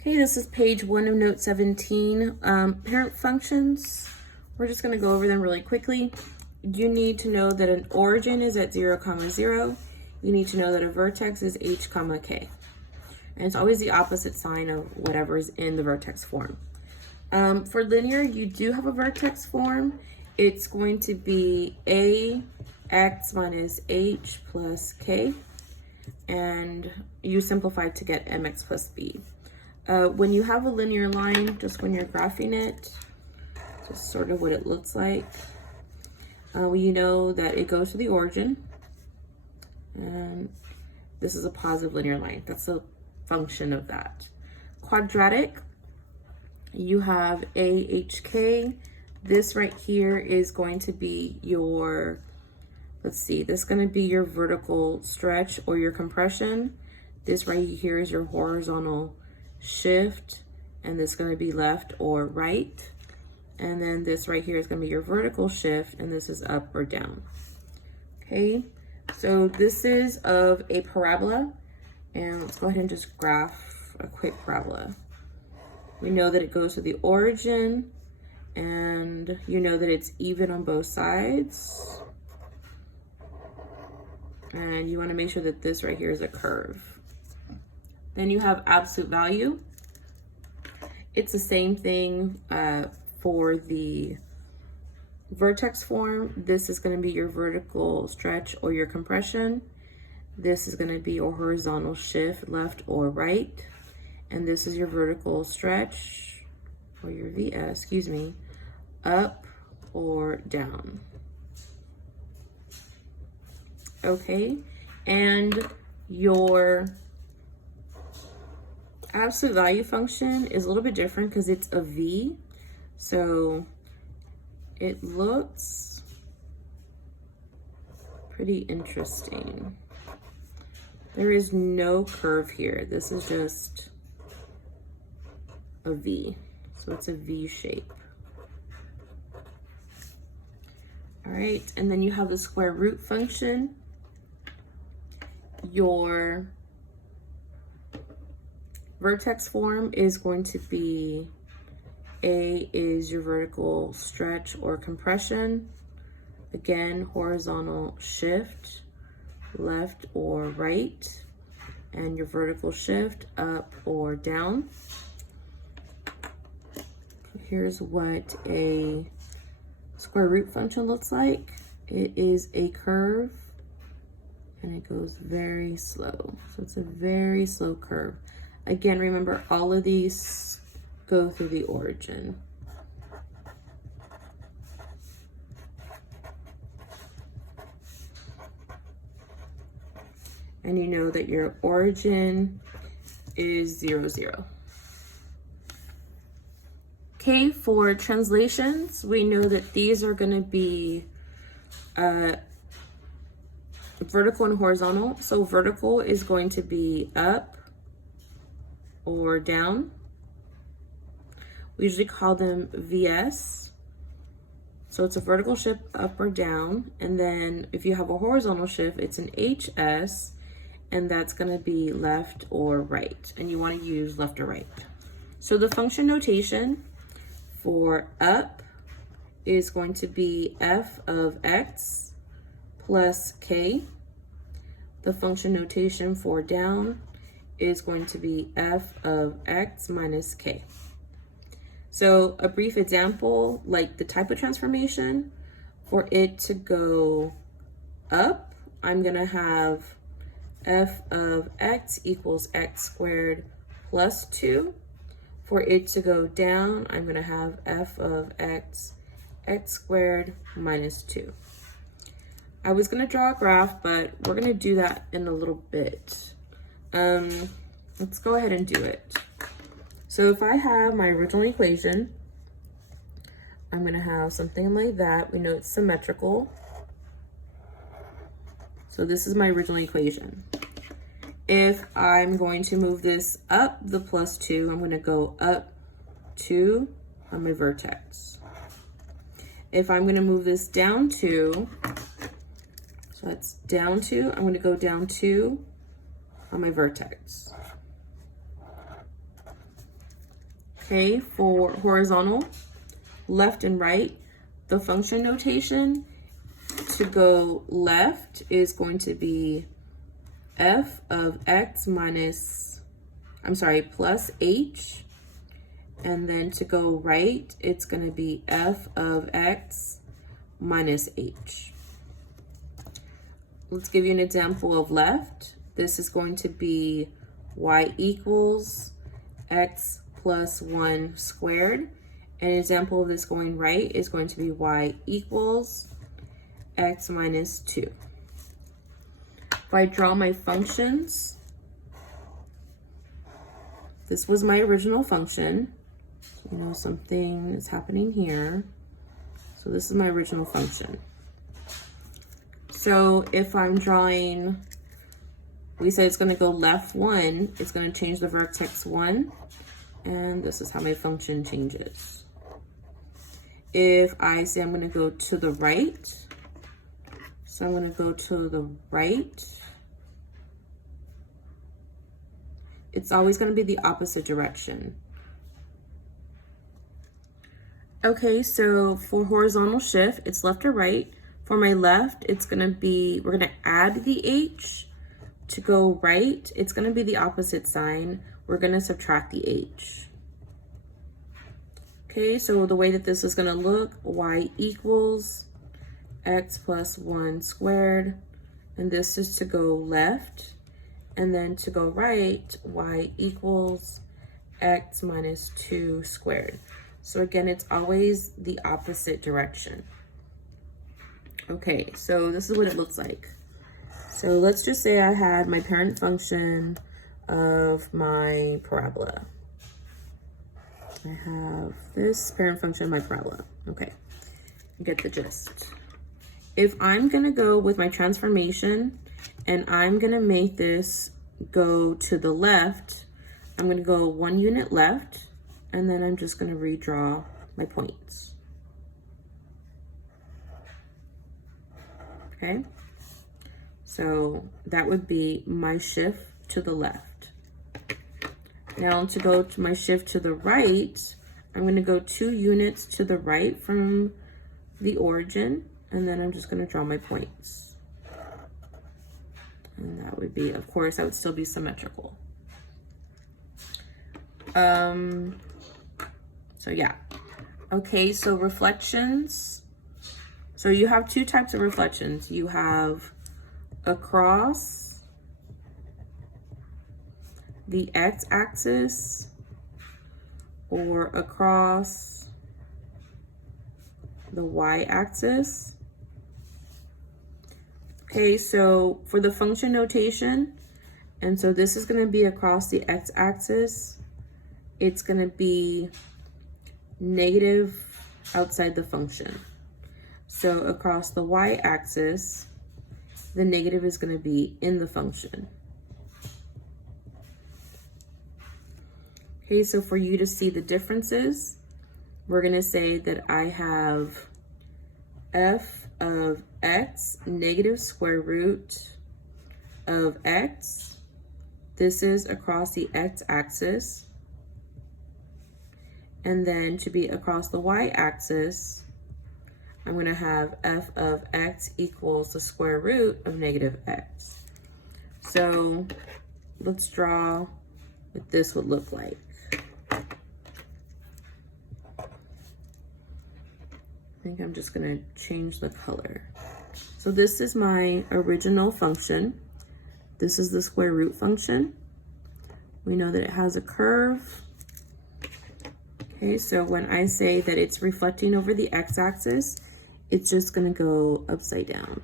Okay, this is page 1 of note 17. Parent functions. We're just going to go over them really quickly. You need to know that an origin is at 0, 0. You need to know that a vertex is h, k. And it's always the opposite sign of whatever is in the vertex form. For linear, you do have a vertex form. It's going to be ax minus h plus k. And you simplify to get mx plus b. When you have a linear line, just when you're graphing it, just sort of what it looks like. You know that it goes to the origin, and this is a positive linear line. That's a function of that. Quadratic, you have ahk. This right here is going to be your, let's see, this is going to be your vertical stretch or your compression. This right here is your horizontal shift, and this is going to be left or right. And then this right here is going to be your vertical shift, and this is up or down. Okay, so this is of a parabola, and let's go ahead and just graph a quick parabola. We know that it goes to the origin, and you know that it's even on both sides. And you want to make sure that this right here is a curve. Then you have absolute value. It's the same thing for the vertex form. This is going to be your vertical stretch or your compression. This is going to be your horizontal shift, left or right. And this is your vertical stretch, or your VS, excuse me, up or down. Okay, and your absolute value function is a little bit different because it's a V. So it looks pretty interesting. There is no curve here. This is just a V. So it's a V shape. All right, and then you have the square root function. Your vertex form is going to be A is your vertical stretch or compression. Again, horizontal shift, left or right, and your vertical shift up or down. Here's what a square root function looks like. It is a curve, and it goes very slow. So it's a very slow curve. Again, remember all of these go through the origin. And you know that your origin is 0, 0. Okay, for translations, we know that these are going to be vertical and horizontal. So vertical is going to be up or down. We usually call them VS. So it's a vertical shift up or down. And then if you have a horizontal shift, it's an HS, and that's going to be left or right. And you want to use left or right. So the function notation for up is going to be f of x plus k. The function notation for down is going to be f of x minus k. So a brief example, like the type of transformation, for it to go up, I'm going to have f of x equals x squared plus 2. For it to go down, I'm going to have f of x, x squared minus 2. I was going to draw a graph, but we're going to do that in a little bit. Let's go ahead and do it. So if I have my original equation, I'm going to have something like that. We know it's symmetrical. So this is my original equation. If I'm going to move this up the plus 2, I'm going to go up 2 on my vertex. If I'm going to move this down 2, so that's down 2, I'm going to go down 2 on my vertex. Okay, for horizontal, left and right, the function notation to go left is going to be f of x plus h. And then to go right, it's going to be f of x minus h. Let's give you an example of left. This is going to be y equals x plus 1 squared. An example of this going right is going to be y equals x minus 2. If I draw my functions, this was my original function. You know, something is happening here. So this is my original function. So if I'm drawing, we said it's going to go left 1, it's going to change the vertex 1, and this is how my function changes. If I say I'm going to go to the right, so I'm going to go to the right, it's always going to be the opposite direction. Okay, so for horizontal shift, it's left or right. For my left, it's gonna be, we're gonna add the h. To go right, it's gonna be the opposite sign. We're gonna subtract the h. Okay, so the way that this is gonna look, y equals x plus 1 squared. And this is to go left. And then to go right, y equals x minus 2 squared. So again, it's always the opposite direction. Okay, so this is what it looks like. So let's just say I had my parent function of my parabola. I have this parent function of my parabola. Okay, get the gist. If I'm gonna go with my transformation and I'm gonna make this go to the left, I'm gonna go 1 unit left, and then I'm just going to redraw my points. Okay, so that would be my shift to the left. Now to go to my shift to the right, I'm going to go 2 units to the right from the origin, and then I'm just going to draw my points. And that would be, of course, that would still be symmetrical. So yeah. Okay, so reflections. So you have 2 types of reflections. You have across the x-axis or across the y-axis. Okay, so for the function notation, and so this is going to be across the x-axis, it's going to be negative outside the function. So across the y-axis, the negative is going to be in the function. Okay, so for you to see the differences, we're going to say that I have f of x negative square root of x. This is across the x-axis. And then to be across the y-axis, I'm going to have f of x equals the square root of negative x. So let's draw what this would look like. I think I'm just going to change the color. So this is my original function. This is the square root function. We know that it has a curve. Okay, so when I say that it's reflecting over the x-axis, it's just going to go upside down.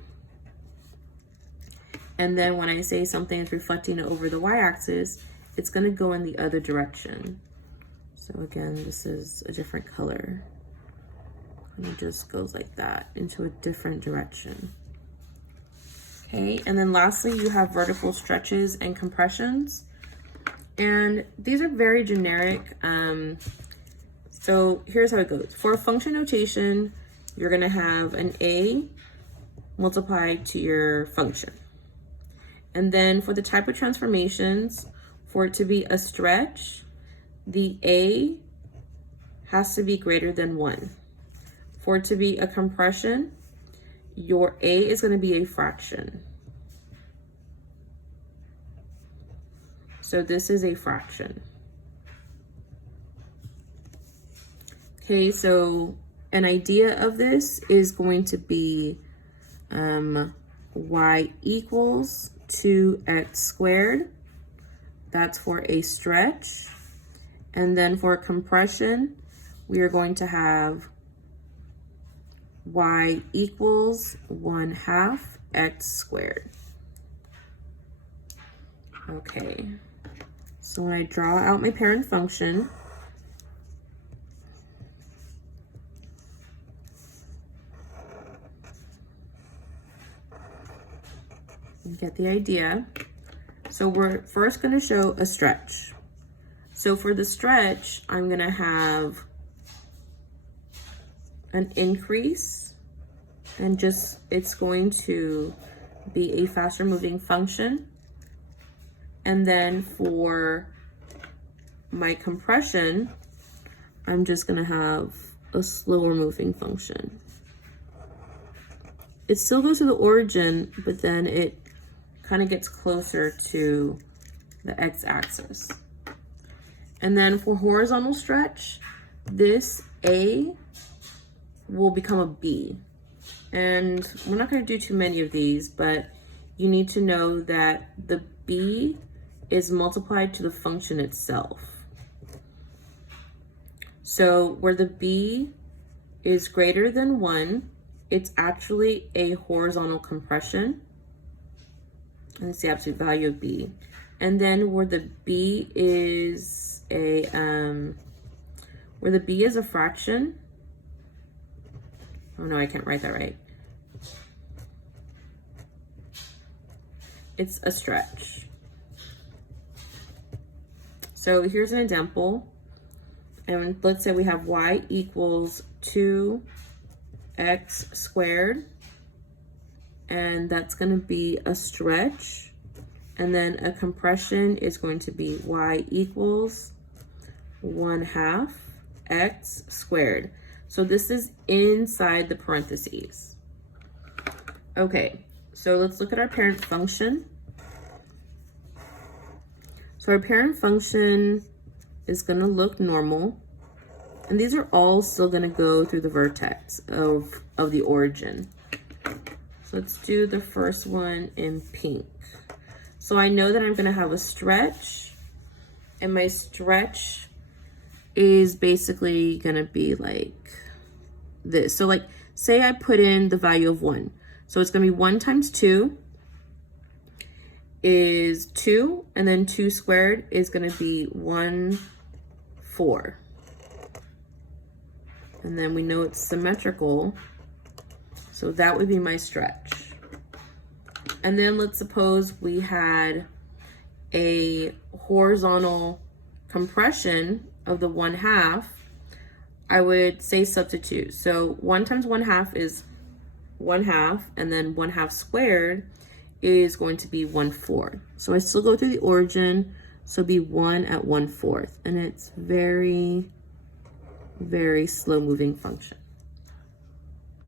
And then when I say something is reflecting over the y-axis, it's going to go in the other direction. So again, this is a different color. And it just goes like that into a different direction. Okay, and then lastly, you have vertical stretches and compressions. And these are very generic. So here's how it goes. For function notation, you're going to have an a multiplied to your function. And then for the type of transformations, for it to be a stretch, the a has to be greater than 1. For it to be a compression, your A is going to be a fraction. So this is a fraction. Okay, so an idea of this is going to be y equals 2x squared. That's for a stretch. And then for compression, we are going to have y equals 1/2 x squared. Okay, so when I draw out my parent function, you get the idea. So we're first going to show a stretch. So for the stretch, I'm going to have an increase, and just it's going to be a faster moving function. And then for my compression, I'm just going to have a slower moving function. It still goes to the origin, but then it kind of gets closer to the x-axis. And then for horizontal stretch, this A will become a B. And we're not going to do too many of these, but you need to know that the B is multiplied to the function itself. So where the B is greater than 1, it's actually a horizontal compression. And it's the absolute value of B. And then where the B is a fraction. Oh no, I can't write that right. It's a stretch. So here's an example. And let's say we have y equals 2x squared. And that's going to be a stretch. And then a compression is going to be y equals 1/2 x squared. So this is inside the parentheses. Okay, so let's look at our parent function. So our parent function is going to look normal. And these are all still going to go through the vertex of the origin. So let's do the first one in pink. So I know that I'm going to have a stretch, and my stretch is basically going to be like this. So like, say I put in the value of 1. So it's going to be 1 times 2 is 2, and then 2 squared is going to be 1/4. And then we know it's symmetrical, so that would be my stretch. And then let's suppose we had a horizontal compression of the 1/2. I would say substitute. So 1 times 1/2 is 1/2, and then 1/2 squared is going to be 1/4. So I still go through the origin, so it'd be 1 at 1/4, and it's very, very slow moving function.